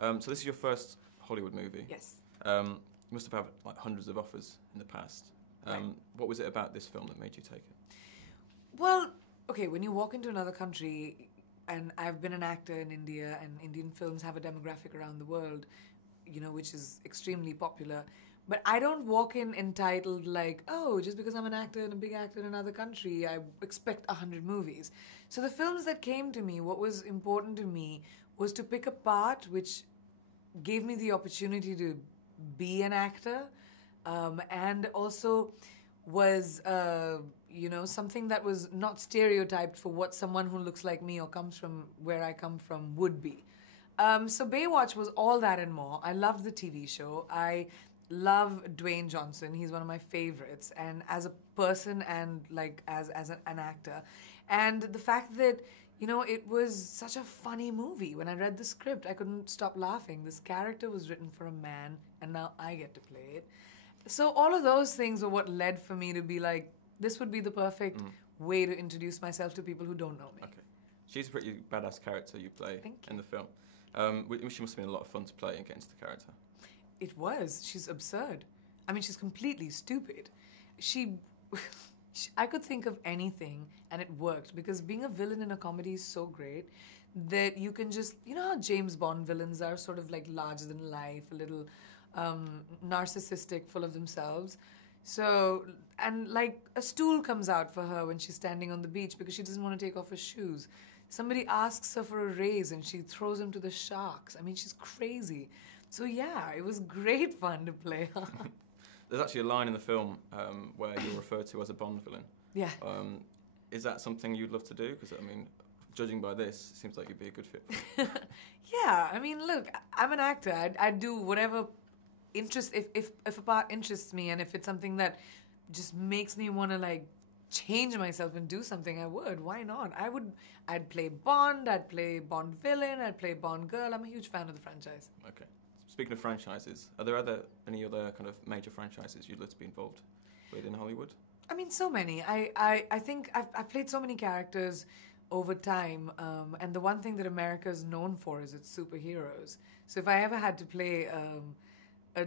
So this is your first Hollywood movie. Yes. You must have had like hundreds of offers in the past. Right. What was it about this film that made you take it? Well, okay, when you walk into another country, and I've been an actor in India, and Indian films have a demographic around the world, you know, which is extremely popular. But I don't walk in entitled like, oh, just because I'm an actor and a big actor in another country, I expect 100 movies. So the films that came to me, what was important to me was to pick a part which gave me the opportunity to be an actor, and also was, you know, something that was not stereotyped for what someone who looks like me or comes from where I come from would be. So Baywatch was all that and more. I loved the TV show. I love Dwayne Johnson. He's one of my favorites, and as a person and like as an actor. And the fact that, you know, it was such a funny movie. When I read the script, I couldn't stop laughing. This character was written for a man, and now I get to play it. So all of those things were what led for me to be like, this would be the perfect way to introduce myself to people who don't know me. Okay. She's a pretty badass character you play in the film. She must have been a lot of fun to play and get into the character. It was. She's absurd. I mean, she's completely stupid. I could think of anything and it worked, because being a villain in a comedy is so great that you can just, you know how James Bond villains are sort of like larger than life, a little narcissistic, full of themselves. So, and like a stool comes out for her when she's standing on the beach because she doesn't want to take off her shoes. Somebody asks her for a raise and she throws him to the sharks. I mean, she's crazy. So yeah, it was great fun to play on. There's actually a line in the film where you're referred to as a Bond villain. Yeah. Is that something you'd love to do? Because, I mean, judging by this, it seems like you'd be a good fit for it. Yeah, I mean, look, I'm an actor. I'd do whatever interest, if a part interests me, and if it's something that just makes me want to, like, change myself and do something, I would. Why not? I'd play Bond, I'd play Bond villain, I'd play Bond girl. I'm a huge fan of the franchise. Okay. Speaking of franchises, are there any other kind of major franchises you'd like to be involved with in Hollywood? I mean, so many. I think I've played so many characters over time, and the one thing that America is known for is its superheroes. So if I ever had to play a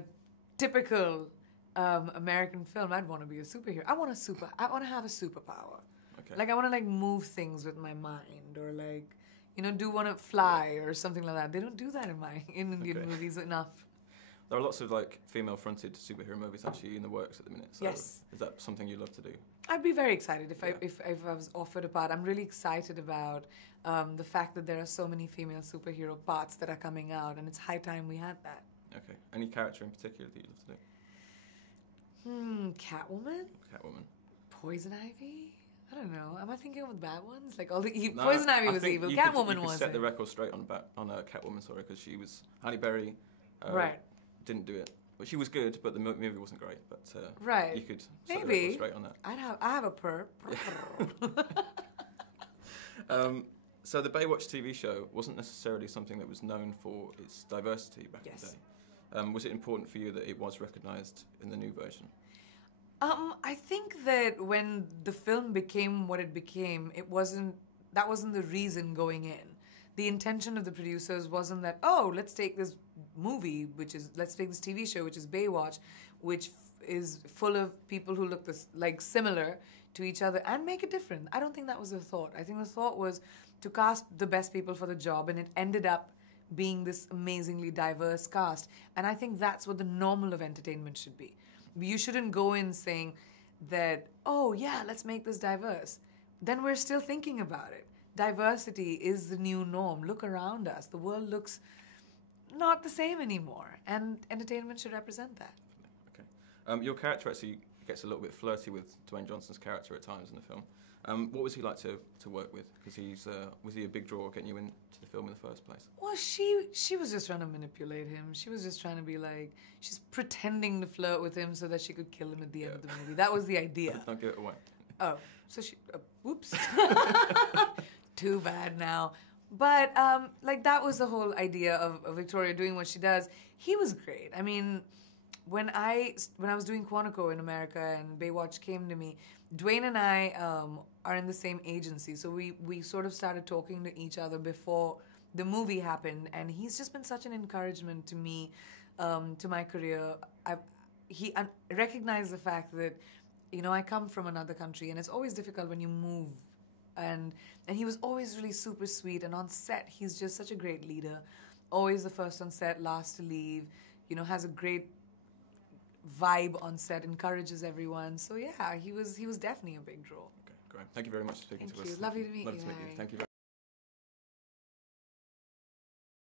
typical American film, I'd want to be a superhero. I want to have a superpower. Okay. Like I want to like move things with my mind, or like, you know, want to fly or something like that. They don't do that in Indian movies enough. There are lots of like female-fronted superhero movies actually in the works at the minute. So yes. Is that something you'd love to do? I'd be very excited if I was offered a part. I'm really excited about the fact that there are so many female superhero parts that are coming out, and it's high time we had that. Okay. Any character in particular that you'd love to do? Catwoman? Catwoman. Poison Ivy? I don't know. Am I thinking of the bad ones? Like all the evil. Poison Ivy was evil. Catwoman you could set the record straight on Catwoman, sorry, because she was Halle Berry. Right. Didn't do it, but she was good. But the movie wasn't great. But right. You could set the record straight on that. I have a perp. So the Baywatch TV show wasn't necessarily something that was known for its diversity back in the day. Was it important for you that it was recognised in the new version? I think that when the film became what it became, that wasn't the reason going in. The intention of the producers wasn't that, oh, let's take this let's take this TV show, which is Baywatch, which is full of people who look similar to each other, and make it different. I don't think that was the thought. I think the thought was to cast the best people for the job, and it ended up being this amazingly diverse cast. And I think that's what the normal of entertainment should be. You shouldn't go in saying that, oh yeah, let's make this diverse. Then we're still thinking about it. Diversity is the new norm. Look around us. The world looks not the same anymore, and entertainment should represent that. Okay. Your character actually gets a little bit flirty with Dwayne Johnson's character at times in the film. What was he like to work with? Because was he a big draw getting you into the film in the first place? Well, she was just trying to manipulate him. She was just trying to be like, she's pretending to flirt with him so that she could kill him at the end of the movie. That was the idea. Don't give it away. Oh, so whoops. Too bad now. But like that was the whole idea of Victoria doing what she does. He was great. I mean, when I was doing Quantico in America and Baywatch came to me, Dwayne and I are in the same agency. So we sort of started talking to each other before the movie happened, and he's just been such an encouragement to me, to my career. He recognized the fact that, I come from another country, and it's always difficult when you move. And he was always really super sweet, and on set, he's just such a great leader. Always the first on set, last to leave, has a great vibe on set, encourages everyone. So yeah, he was definitely a big draw. Okay, great. Thank you very much for speaking to us. Thank you. Lovely to meet you, Thank you. Harry. Thank you very